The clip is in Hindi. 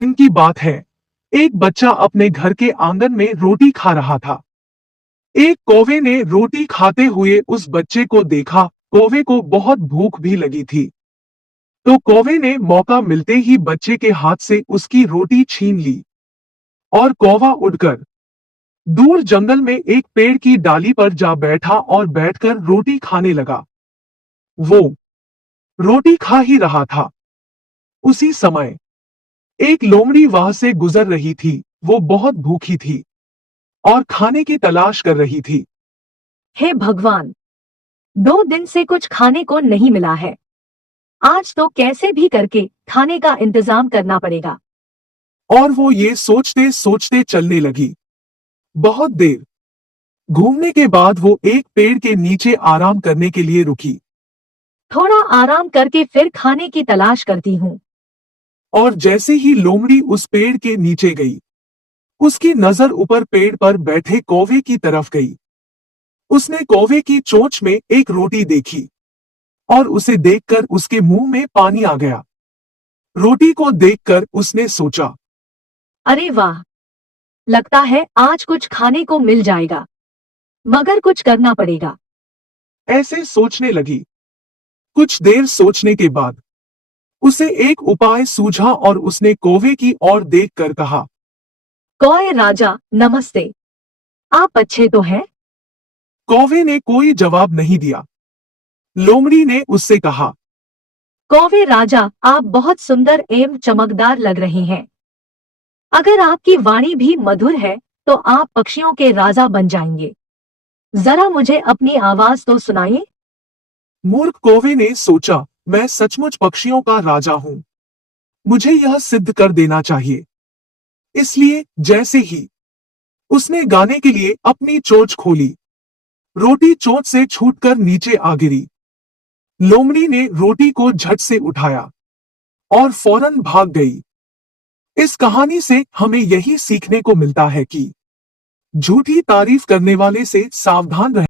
इनकी बात है। एक बच्चा अपने घर के आंगन में रोटी खा रहा था। एक कौवे ने रोटी खाते हुए उस बच्चे को देखा। कौवे को बहुत भूख भी लगी थी, तो कौवे ने मौका मिलते ही बच्चे के हाथ से उसकी रोटी छीन ली और कौवा उड़कर दूर जंगल में एक पेड़ की डाली पर जा बैठा और बैठकर रोटी खाने लगा। वो रोटी खा ही रहा था। उसी समय एक लोमड़ी वहां से गुजर रही थी। वो बहुत भूखी थी और खाने की तलाश कर रही थी। हे भगवान, 2 दिन से कुछ खाने को नहीं मिला है। आज तो कैसे भी करके खाने का इंतजाम करना पड़ेगा। और वो ये सोचते सोचते चलने लगी। बहुत देर घूमने के बाद वो एक पेड़ के नीचे आराम करने के लिए रुकी। थोड़ा आराम करके फिर खाने की तलाश करती हूँ। और जैसे ही लोमड़ी उस पेड़ के नीचे गई, उसकी नजर ऊपर पेड़ पर बैठे कौवे की तरफ गई। उसने कौवे की चोंच में एक रोटी देखी और उसे देखकर उसके मुंह में पानी आ गया। रोटी को देखकर उसने सोचा, अरे वाह, लगता है आज कुछ खाने को मिल जाएगा, मगर कुछ करना पड़ेगा। ऐसे सोचने लगी। कुछ देर सोचने के बाद उसे एक उपाय सूझा और उसने कौवे की ओर देखकर कहा, कौवे राजा नमस्ते, आप अच्छे तो हैं? कौवे ने कोई जवाब नहीं दिया। लोमड़ी ने उससे कहा, कौवे राजा, आप बहुत सुंदर एवं चमकदार लग रहे हैं। अगर आपकी वाणी भी मधुर है तो आप पक्षियों के राजा बन जाएंगे। जरा मुझे अपनी आवाज तो सुनाइए। मूर्ख कौवे ने सोचा, मैं सचमुच पक्षियों का राजा हूं। मुझे यह सिद्ध कर देना चाहिए। इसलिए जैसे ही उसने गाने के लिए अपनी चोंच खोली, रोटी चोंच से छूटकर नीचे आ गिरी। लोमड़ी ने रोटी को झट से उठाया और फौरन भाग गई। इस कहानी से हमें यही सीखने को मिलता है कि झूठी तारीफ करने वाले से सावधान रहें।